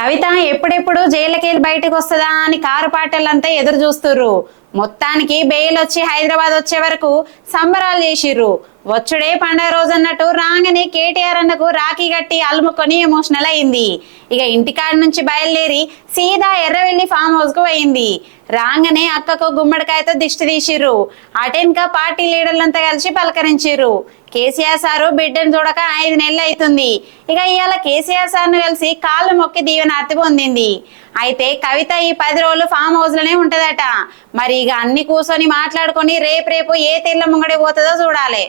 కవిత ఎప్పుడెప్పుడు జైలకెళ్ళి బయటకు వస్తుందా అని కారు పాటలంతా ఎదురు చూస్తుర్రు. మొత్తానికి బెయిల్ వచ్చి హైదరాబాద్ వచ్చే వరకు సంబరాలు చేసిర్రు. వచ్చుడే పండగ రోజు అన్నట్టు రాగానే కేటీఆర్ అన్నకు రాఖీ కట్టి అలుముకొని ఎమోషనల్ అయింది. ఇక ఇంటికాడ నుంచి బయలుదేరి సీదా ఎర్రవెల్లి ఫామ్ హౌస్కు పోయింది. రాగానే అక్కకు గుమ్మడికాయతో దిష్టి తీసిర్రు. అటెన్కా పార్టీ లీడర్లంతా కలిసి పలకరించిర్రు. కేసీఆర్ సారు బిడ్డను చూడక ఐదు నెలలు అవుతుంది. ఇక ఇవాళ కేసీఆర్ సార్ను కలిసి కాళ్ళు మొక్కి దీవెనార్తి పొందింది. అయితే కవిత ఈ పది రోజులు ఫామ్ హౌస్లోనే ఉంటదట. మరి ఇక అన్ని కూర్చొని మాట్లాడుకొని రేపు రేపు ఏ తెల్ల ముంగడి పోతుందో చూడాలి.